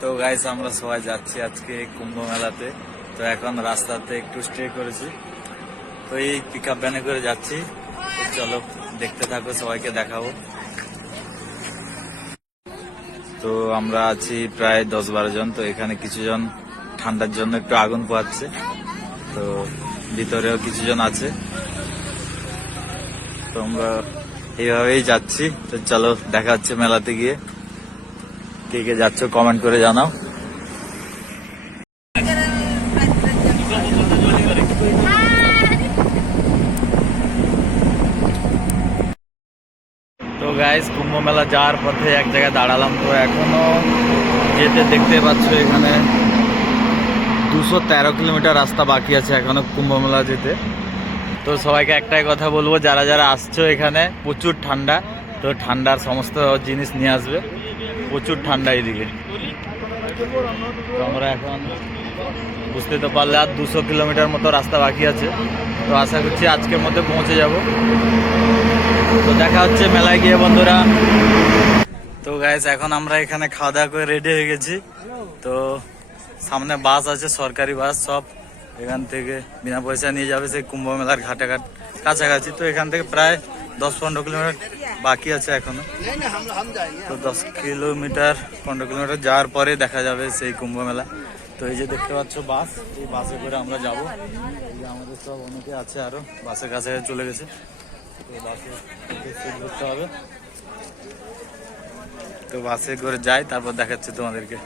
তো গাইস আমরা সবাই যাচ্ছি আজকে কুম্ভ মেলাতে তো এখন রাস্তাতে একটু স্টে করেছি। তো এই পিক আপ ভ্যানে করে যাচ্ছি। চলো, দেখতে থাকো, সবাইকে দেখাবো। তো আমরা আছি প্রায় দশ বারো জন, তো এখানে কিছু জন ঠান্ডার জন্য একটু আগুন পোয়াচ্ছে তো ভিতরেও কিছু জন আছে। তো আমরা এইভাবেই যাচ্ছি। তো চলো, দেখা হচ্ছে মেলাতে গিয়ে। কে কে যাচ্ছ কমেন্ট করে জানাও। তো গাইস কুম্ভ মেলা যাওয়ার পথে এক জায়গায় দাঁড়ালাম। তো এখনও যেতে দেখতে পাচ্ছ এখানে দুশো তেরো কিলোমিটার রাস্তা বাকি আছে এখনও কুম্ভ মেলা যেতে। তো সবাইকে একটাই কথা বলব, যারা যারা আসছো এখানে, প্রচুর ঠান্ডা। তো ঠান্ডার সমস্ত জিনিস নিয়ে আসবে। প্রচুর ঠান্ডা এইদিকে। তো আমরা এখন বুঝতে তো পারলে আর দুশো কিলোমিটার মতো রাস্তা বাকি আছে। তো আশা করছি আজকের মধ্যে পৌঁছে যাব। তো দেখা হচ্ছে মেলায় গিয়ে বন্ধুরা। তো গাইস এখন আমরা এখানে খাওয়া দাওয়া করে রেডি হয়ে গেছি। তো সামনে বাস আছে, সরকারি বাস, সব এখান থেকে বিনা পয়সা নিয়ে যাবে সেই কুম্ভ মেলার ঘাটাঘাট কাছাকাছি। তো এখান থেকে প্রায় দশ পনেরো কিলোমিটার বাকি আছে এখনও। তো দশ কিলোমিটার, পনেরো কিলোমিটার যাওয়ার পরে দেখা যাবে সেই কুম্ভ মেলা তো এই যে দেখতে পাচ্ছ বাস, এই বাসে করে আমরা যাব। আমাদের সব অনেকে আছে আরও, বাসের কাছে চলে গেছে। তো বাসে সিট হবে। তো বাসে করে যাই, তারপর দেখাচ্ছি তোমাদেরকে।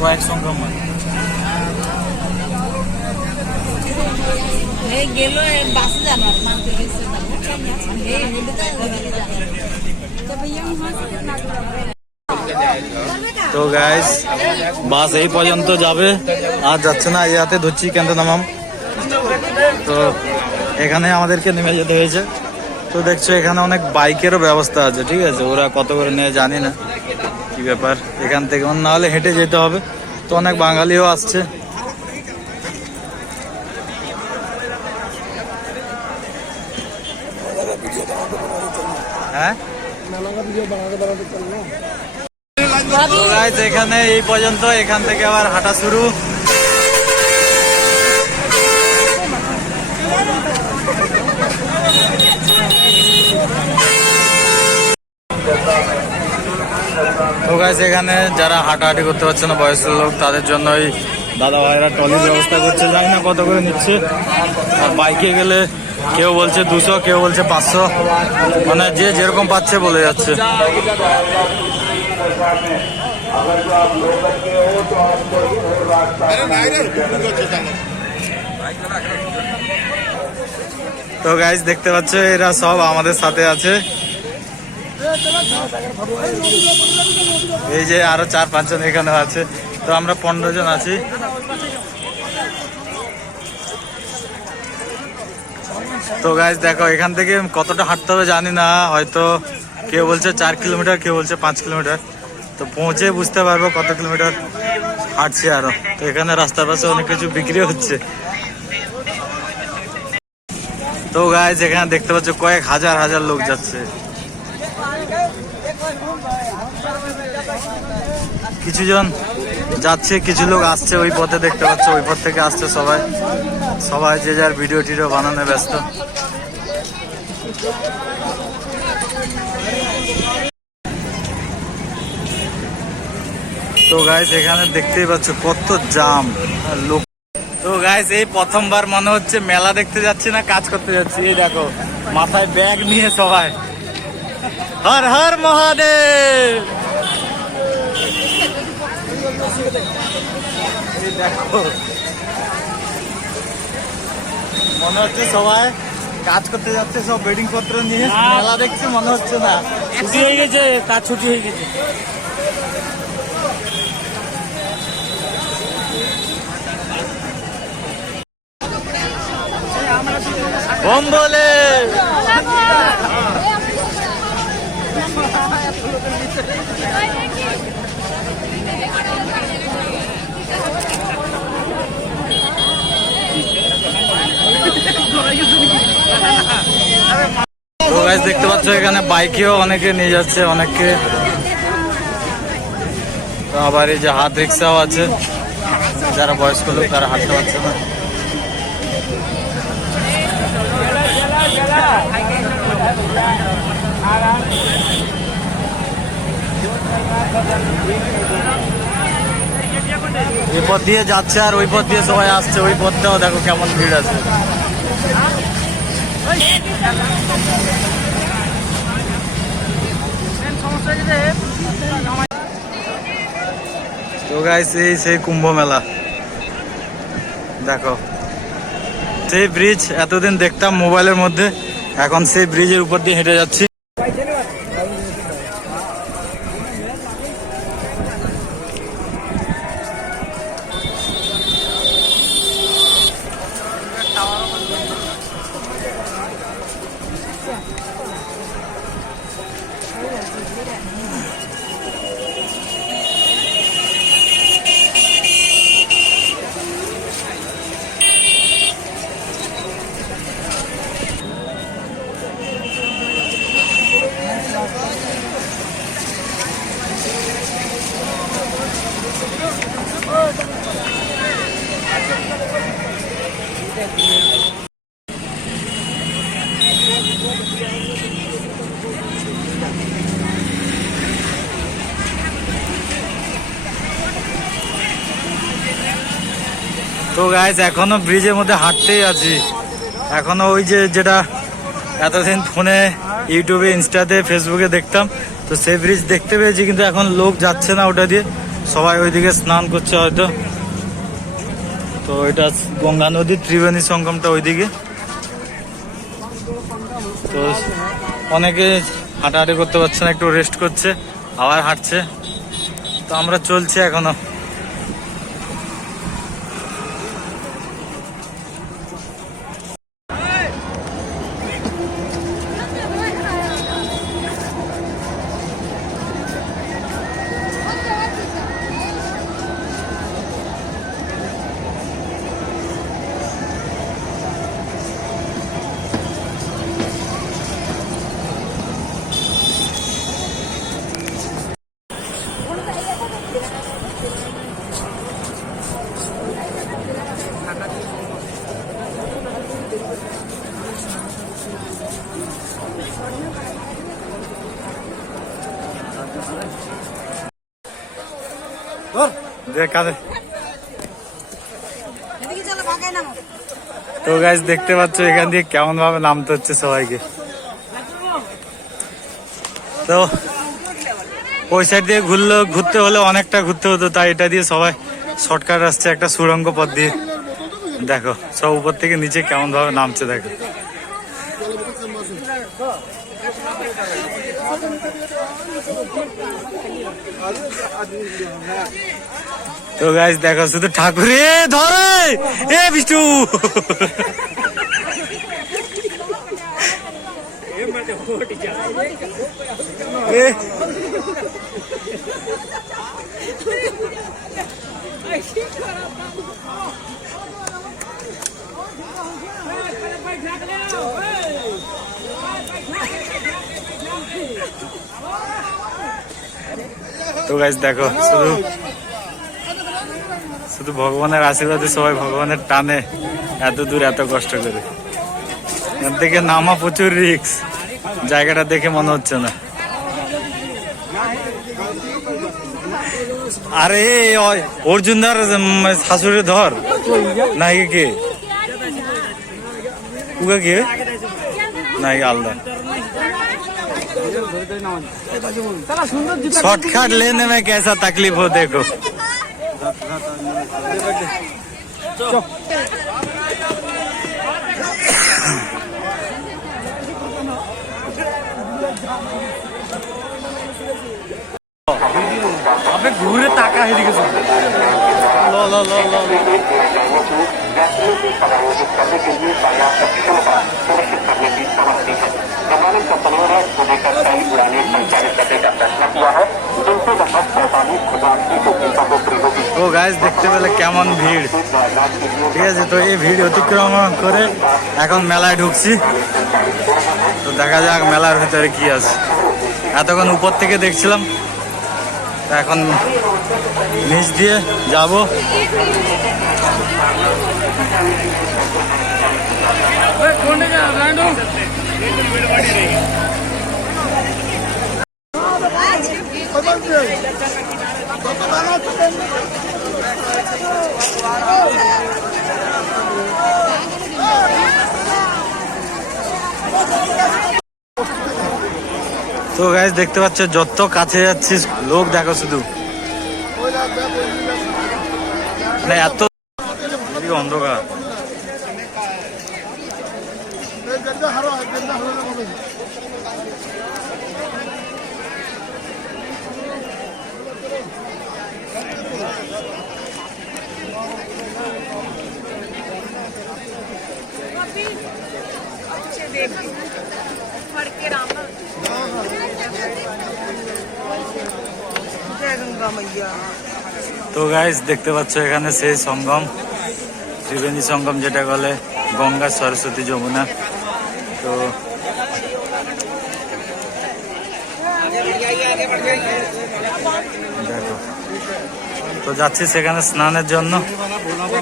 কয়েক তো গাইস বাস এই পর্যন্ত যাবে। আর যাচ্ছে না, এই হাতে ধরছি কেন্দ্র নামাম তো এখানে আমাদেরকে নেমে যেতে হয়েছে। তো দেখছ, এখানে অনেক বাইকেরও ব্যবস্থা আছে, ঠিক আছে? ওরা কত করে নেয় জানি না, কি ব্যাপার? এখান থেকে না হলে হেঁটে যেতে হবে। তো অনেক বাঙালিও আসছে। হ্যাঁ? এখানে এই পর্যন্ত, এখান থেকে আবার হাঁটা শুরু। তো গাইস এখানে যারা হাঁটাহাঁটি করতে পারছে না, বয়স্ক লোক, তাদের জন্য ওই দাদা ভাইরা টলির ব্যবস্থা করছে। জানি না কত করে নিচ্ছে। আর বাইকে গেলে কেউ বলছে দুশো, কেউ বলছে পাঁচশো। মানে যে যেরকম পাচ্ছে বলে যাচ্ছে। তো গাইজ দেখতে পাচ্ছ, এরা সব আমাদের সাথে আছে। এই যে আরও চার পাঁচজন এখানে আছে। তো আমরা পনেরো জন আছি। তো গাইজ দেখো, এখান থেকে কতটা হাঁটতে হবে জানি না। হয়তো কেউ বলছে চার কিলোমিটার, কেউ বলছে পাঁচ কিলোমিটার। তো পৌঁছে বুঝতে পারব কত কিলোমিটার হাঁটছে আরও। তো এখানে রাস্তার পাশে অনেক কিছু বিক্রি হচ্ছে। তো গাইজ এখানে দেখতে পাচ্ছ কয়েক হাজার হাজার লোক যাচ্ছে। কিছু জন যাচ্ছে, কিছু লোক আসছে ওই পথে দেখতে পাচ্ছ, ওই পথ থেকে আসছে সবাই। সবাই যে যার ভিডিও টিডিও বানানো ব্যস্ত। তো গাইজ এখানে দেখতেই পাচ্ছ কত জাম। লোক তো গাইজ এই প্রথমবার মনে হচ্ছে মেলা দেখতে যাচ্ছি না, কাজ করতে যাচ্ছি। এই দেখো, মাথায় ব্যাগ নিয়ে সবাই। হর হর মহাদেব এই দেখো মনে হচ্ছে সবাই কাজ করতে যাচ্ছে সব বেডিং পত্র নিয়ে মেলা দেখছে মনে হচ্ছে না। ছুটি হয়ে গেছে কাজ ছুটি হয়ে গেছে। ওম বলে দেখতে পাচ্ছ এখানে বাইকেও অনেকে নিয়ে যাচ্ছে, অনেককে। আবার এই যে হাত রিক্সাও আছে। যারা বয়স্ক লোক, তারা হাঁটতে পারছে না। আর এই পথ দিয়ে যাচ্ছে আর ওই পথ দিয়ে সবাই আসছে, ওই পথটাও দেখো কেমন ভিড় আছে। তো গাইস এই সেই কুম্ভ মেলা। দেখো, সেই ব্রিজ এতদিন দেখতাম মোবাইলের মধ্যে, এখন সেই ব্রিজের উপর দিয়ে হেঁটে যাচ্ছি। গাইজ এখনও ব্রিজের মধ্যে হাঁটতেই আছি। এখনও ওই যে যেটা এতদিন ফোনে ইউটিউবে ইনস্টাতে ফেসবুকে দেখতাম, তো সেই ব্রিজ দেখতে পেয়েছি, কিন্তু এখন লোক যাচ্ছে না ওটা দিয়ে। সবাই ওইদিকে স্নান করছে হয়তো। তো এটা গঙ্গা নদীর ত্রিবেণী সঙ্গমটা ওইদিকে। তো অনেকে হাঁটাহাঁটি করতে পারছে না, একটু রেস্ট করছে, আবার হাঁটছে। তো আমরা চলছি এখনও। তো গাইজ দেখতে পাচ্ছ এখান দিয়ে কেমন ভাবে নামতে হচ্ছে সবাইকে। তো ওই সাইড দিয়ে ঘুরলো ঘুরতে হলে অনেকটা ঘুরতে হতো তাই এটা দিয়ে সবাই শর্টকাট আসছে একটা সুড়ঙ্গ পথ দিয়ে। দেখো সব উপর থেকে নিচে কেমন ভাবে নামছে দেখো। তো গাইজ দেখো শুধু ঠাকুর ধরে। এ বিষ্ণু তো গাইজ দেখো শুধু শুধু ভগবানের আশীর্বাদে সবাই ভগবানের টানে এত দূর এত কষ্ট করে। এর থেকে নামা প্রচুর রিক্স জায়গাটা দেখে মনে হচ্ছে না। আরে ওই অর্জুনদার উম, শাশুড়ি ধর। নাকি কে? উগা কে? নাকি আলাদা। शॉर्टकट लेने में कैसा तकलीफ हो देखो আপনি ঘুরে তাকা এদিকে লো লো লো লো में से यात्रियों की समायोजित करने के लिए पर्याप्त क्षमता सुनिश्चित करने की समझती है विमानन कंपनियों ने इसको लेकर कई उड़ानें संचालित करने का फैसला किया है जिनसे लगभग पैंतालीस हजार सीटों की बढ़ोतरी होगी তো গাইজ দেখতে পেলে কেমন ভিড় प्रयागराज के लिए ঠিক আছে তো এই ভিড় অতিক্রম করে এখন মেলায় ঢুকছি তো দেখা যাক মেলার ভিতরে কি আছে এতক্ষণ উপর থেকে দেখছিলাম তো এখন নিচ দিয়ে যাব তো গাইজ দেখতে পাচ্ছ যত কাছে যাচ্ছিস লোক দেখো শুধু। মানে এত অন্ধকার। তো গাইজ দেখতে পাচ্ছ এখানে সেই সঙ্গম ত্রিবেণী সঙ্গম যেটা বলে গঙ্গা সরস্বতী যমুনা। তো দেখো। তো যাচ্ছি সেখানে স্নানের জন্য।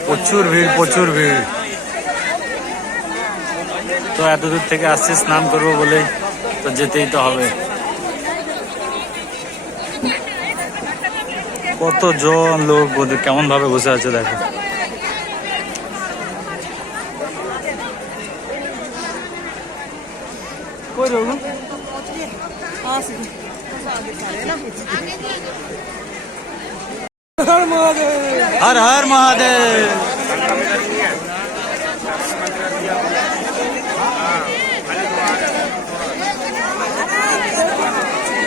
প্রচুর ভিড় প্রচুর ভিড়। তো এত দূর থেকে আসছি স্নান করব বলে তো যেতেই তো হবে। কত জন লোক ওদের কেমন ভাবে বসে আছে দেখো। হর হর মহাদেব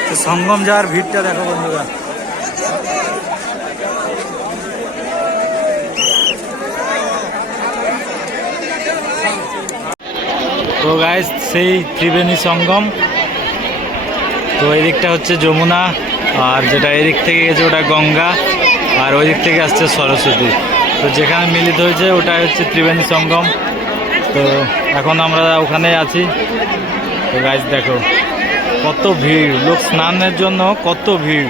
তো সঙ্গম যাওয়ার ভিড়টা দেখো বন্ধুরা তো গাইস সেই ত্রিবেণী সঙ্গম তো এই দিকটা হচ্ছে যমুনা, আর যেটা এদিক থেকে গেছে ওটা গঙ্গা, আর ওই দিক থেকে আসছে সরস্বতী। তো যেখানে মিলিত হয়েছে ওটা হচ্ছে ত্রিবেণী সঙ্গম। তো এখন আমরা ওখানে আছি। তো গাইস দেখো, কত ভিড়। লোক স্নানের জন্য কত ভিড়।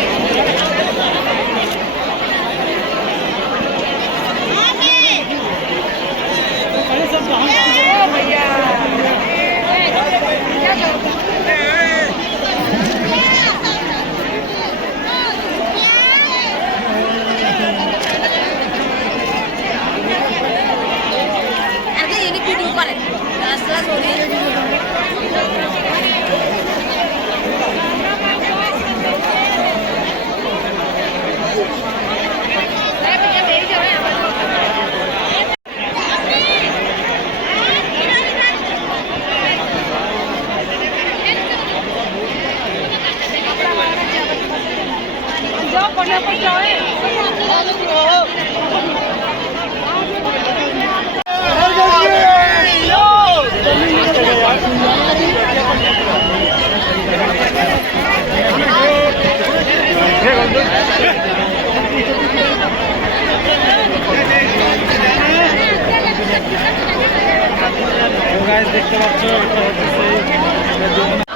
দেখতে পাচ্ছ এটা হচ্ছে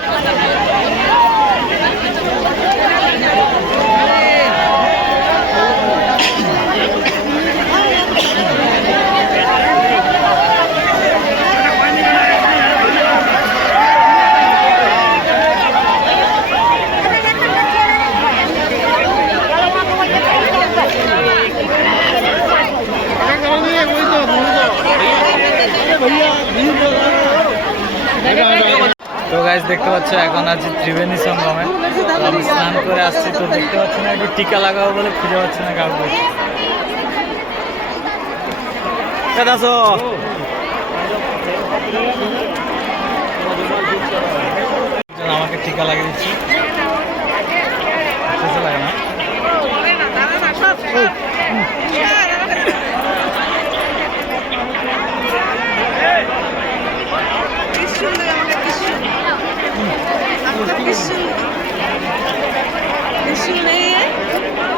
দেখতে পাচ্ছ এখন আছি ত্রিবেণী সঙ্গমে। আমি স্নান করে আসছি তো দেখতে পাচ্ছি না একটু টিকা লাগাবো বলে খুঁজে পাচ্ছি না কাউকে। দাসো আমাকে টিকা লাগিয়ে দিচ্ছি। লাগে না।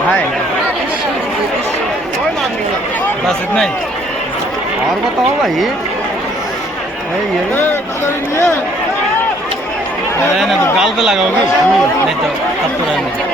हाय बस इतना ही और बताओ भाई भाई ये रहने तो गाल पे लगाओगी नहीं तो तब तो रहने दो।